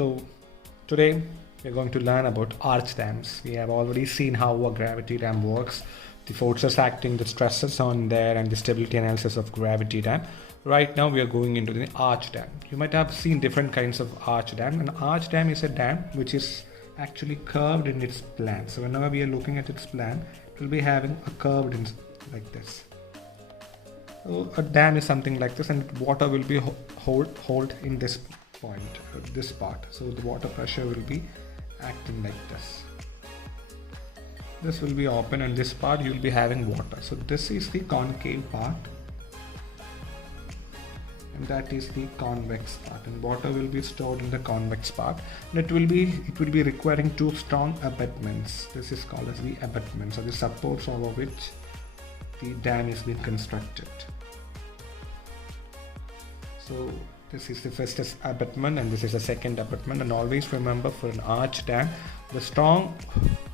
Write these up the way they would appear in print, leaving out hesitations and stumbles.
So today we're going to learn about arch dams. We have already seen how a gravity dam works, the forces acting, the stresses on there, and the stability analysis of gravity dam. Right now we are going into the arch dam. You might have seen different kinds of arch dam. An arch dam is a dam which is actually curved in its plan. So whenever we are looking at its plan, it will be having a curved in like this. So a dam is something like this, and water will be hold in this point, this part. So the water pressure will be acting like this. This will be open, and this part you will be having water. So this is the concave part, and that is the convex part, and water will be stored in the convex part, and it will be requiring two strong abutments. This is called as the abutments, or the supports over which the dam is being constructed. So this is the first abutment, and this is the second abutment. And always remember, for an arch dam, the strong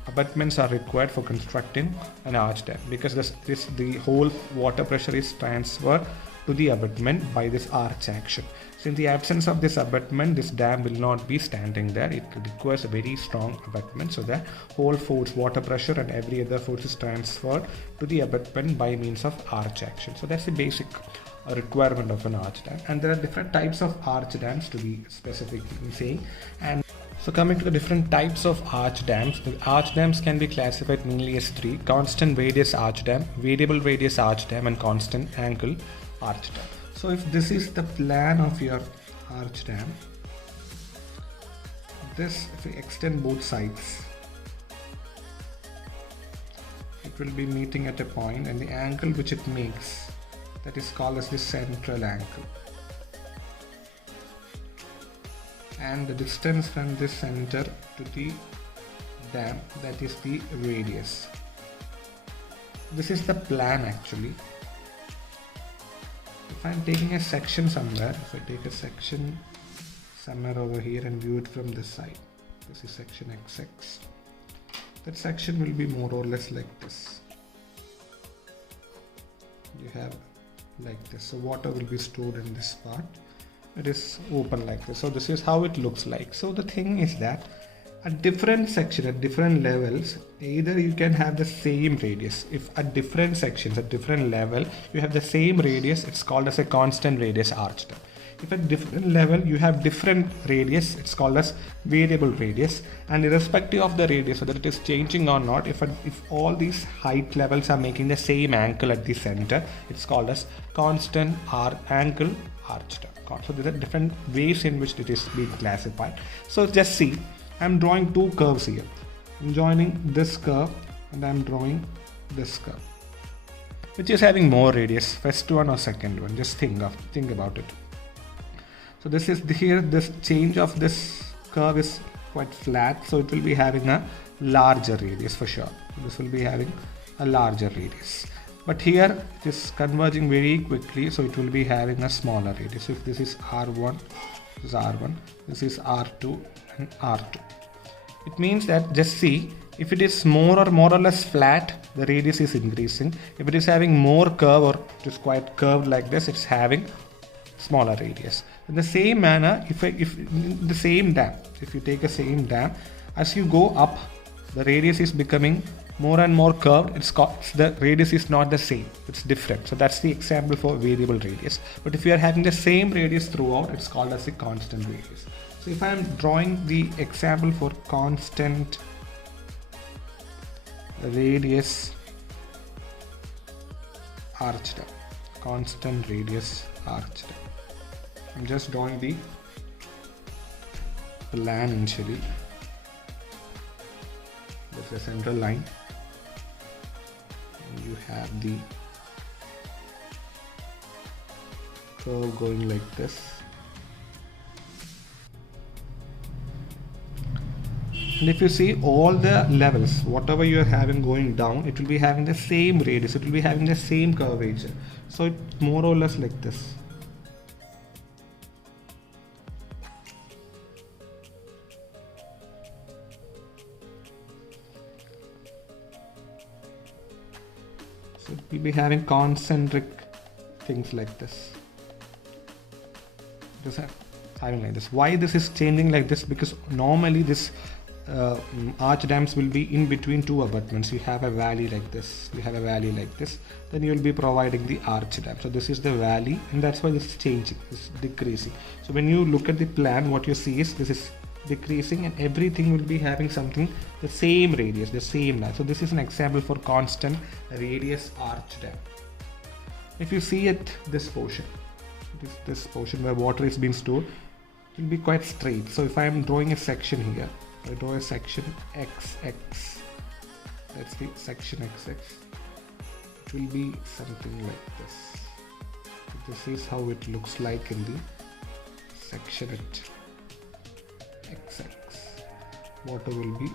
abutments are required for constructing an arch dam, because the whole water pressure is transferred to the abutment by this arch action. So in the absence of this abutment, this dam will not be standing there. It requires a very strong abutment, so that whole force, water pressure and every other force is transferred to the abutment by means of arch action. So that's the basic requirement of an arch dam. And there are different types of arch dams, to be specific in saying. And so coming to the different types of arch dams, the arch dams can be classified mainly as three: constant radius arch dam, variable radius arch dam, and constant angle arch dam. So if this is the plan of your arch dam, this, if we extend both sides, it will be meeting at a point, and the angle which it makes, that is called as the central angle. And the distance from this center to the dam, that is the radius. This is the plan actually. If I'm taking a section somewhere, if I take a section somewhere over here and view it from this side, this is section XX, that section will be more or less like this. You have like this. So water will be stored in this part. It is open like this. So this is how it looks like. So the thing is that at different sections, at different levels, either you can have the same radius. If at different sections, at different level, you have the same radius, it's called as a constant radius arch dam. If at different level you have different radius, it's called as variable radius. And irrespective of the radius, whether it is changing or not, if all these height levels are making the same angle at the center, it's called as constant angle arch dam. So there are different ways in which it is being classified. So just see, I'm drawing two curves here. I'm joining this curve and I'm drawing this curve. Which is having more radius, first one or second one? Just think about it. So this is here, this change of this curve is quite flat, so it will be having a larger radius for sure. This will be having a larger radius. But here it is converging very quickly, so it will be having a smaller radius. So if this is R1, this is R1, this is R2 and R2. It means that, just see, if it is more or less flat, the radius is increasing. If it is having more curve, or it is quite curved like this, it's having smaller radius. In the same manner, if the same dam, if you take a same dam, as you go up, the radius is becoming more and more curved. The radius is not the same, it's different. So that's the example for variable radius. But if you are having the same radius throughout, it's called as a constant radius. So if I am drawing the example for constant radius arch dam, constant radius arch dam, I'm just drawing the plan initially. There's a central line, and you have the curve going like this. And if you see all the levels, whatever you are having going down, it will be having the same radius, it will be having the same curvature. So it's more or less like this. So we'll be having concentric things like this. having like this. Why this is changing like this? Because normally this arch dams will be in between two abutments. You have a valley like this, you have a valley like this, then you will be providing the arch dam. So this is the valley, and that's why this is changing, this is decreasing. So when you look at the plan, what you see is this is decreasing, and everything will be having something the same radius, the same line. So this is an example for constant radius arch dam. If you see at this portion, this portion where water is being stored, it will be quite straight. So if I am drawing a section here, I draw a section XX, that's the section XX, it will be something like this. So this is how it looks like in the section at XX. Water will be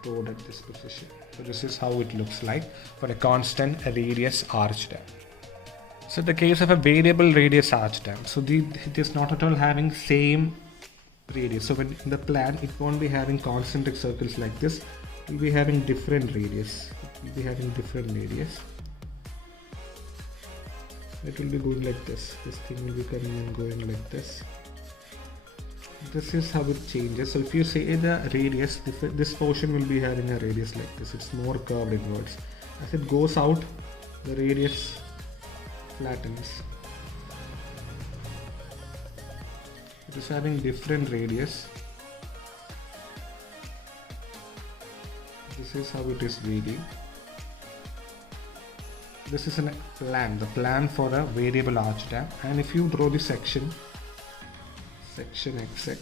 stored at this position. So this is how it looks like for a constant radius arch dam. So the case of a variable radius arch dam, so it is not at all having same radius. So when in the plan, it won't be having concentric circles like this, it will be having different radius. It will be having different radius. It will be going like this. This thing will be coming and going like this. This is how it changes. So if you say the radius, this portion will be having a radius like this. It's more curved inwards. As it goes out, the radius flattens. It is having different radius. This is how it is varying. This is a plan, the plan for a variable arch dam. And if you draw the section XX,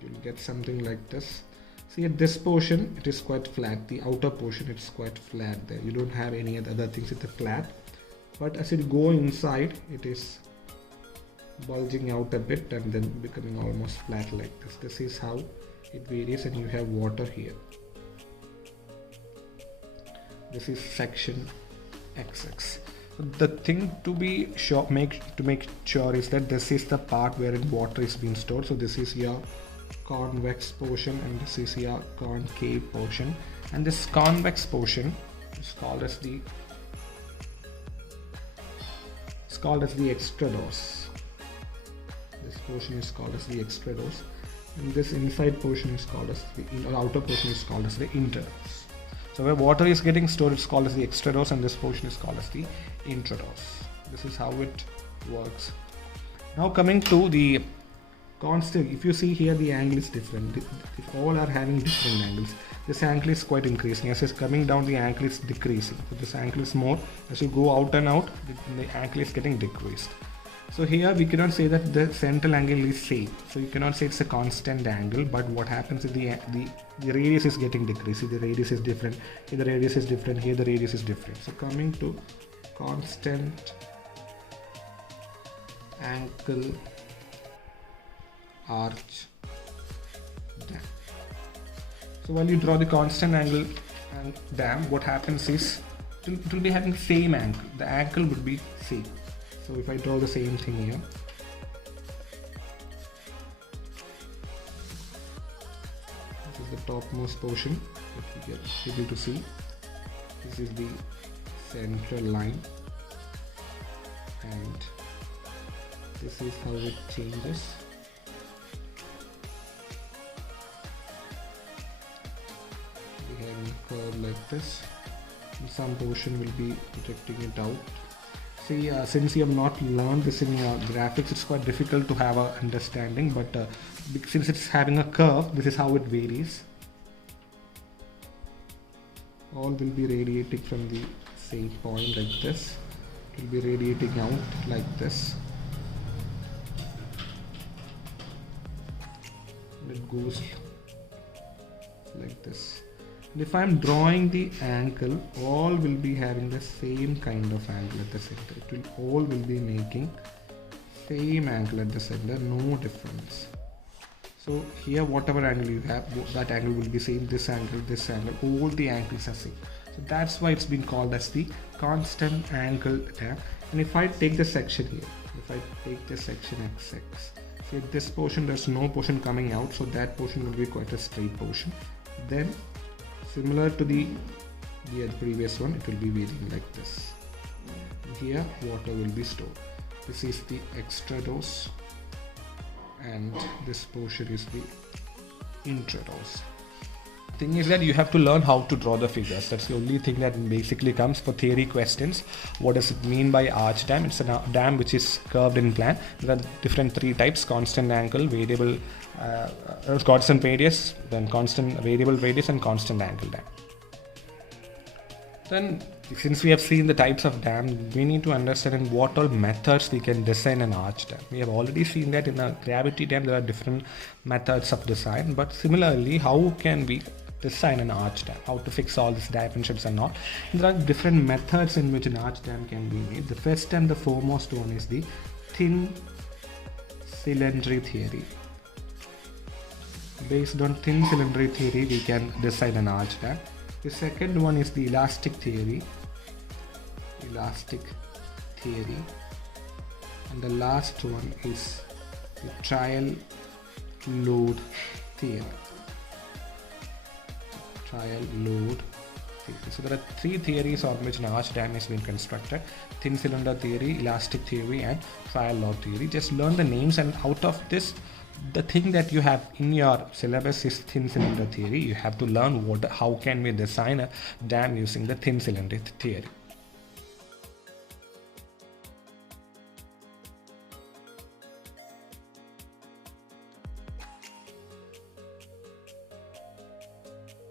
you'll get something like this. See, at this portion, it is quite flat. The outer portion, it's quite flat there. You don't have any other things with the flat. But as it go inside, it is bulging out a bit and then becoming almost flat like this. This is how it varies, and you have water here. This is section XX. So the thing to be sure, make sure is that this is the part wherein water is being stored. So this is your convex portion, and this is your concave portion, and this convex portion is called as the extradose. This portion is called as the extradose, and this inside portion is called as the outer portion is called as the intradose. So where water is getting stored, it's called as the extradose, and this portion is called as the intradose. This is how it works. Now coming to the constant, if you see here, the angle is different. If all are having different angles, this angle is quite increasing. As it's coming down, the angle is decreasing. So this angle is more. As you go out and out, the angle is getting decreased. So here we cannot say that the central angle is same. So you cannot say it's a constant angle, but what happens is the radius is getting decreased. The radius is different. Here the radius is different. Here the radius is different. So coming to constant angle arch dam. So while you draw the constant angle dam, what happens is it will be having same angle. The angle would be same. So if I draw the same thing here, this is the topmost portion that you get able to see. This is the central line, and this is how it changes. We have a curve like this, and some portion will be projecting it out. See, since you have not learned this in your graphics, it's quite difficult to have an understanding, but since it's having a curve, this is how it varies. All will be radiating from the same point like this. It will be radiating out like this. And it goes like this. And if I am drawing the angle, all will be having the same kind of angle at the center. All will be making same angle at the center, no difference. So here whatever angle you have, that angle will be same. This angle, all the angles are same. So that's why it's been called as the constant angle dam. And if I take the section here, if I take the section XX, see this portion, there's no portion coming out, so that portion will be quite a straight portion. Then similar to the previous one, it will be varying like this. Here water will be stored. This is the extradose, and this portion is the introduce. Thing is that you have to learn how to draw the figures. That's the only thing that basically comes for theory questions. What does it mean by arch dam? It's a dam which is curved in plan. There are different three types: constant angle, variable, constant radius, then constant variable radius, and constant angle dam. Then, since we have seen the types of dam, we need to understand in what all methods we can design an arch dam. We have already seen that in a gravity dam there are different methods of design, but similarly, how can we design an arch dam? How to fix all these dimensions and all? And there are different methods in which an arch dam can be made. The first and the foremost one is the thin cylindry theory. Based on thin cylindry theory, we can design an arch dam. The second one is the elastic theory. And the last one is the trial load theory. So there are three theories on which an arch dam is being constructed: thin cylinder theory, elastic theory, and trial load theory. Just learn the names, and out of this, the thing that you have in your syllabus is thin cylinder theory. You have to learn how can we design a dam using the thin cylinder theory.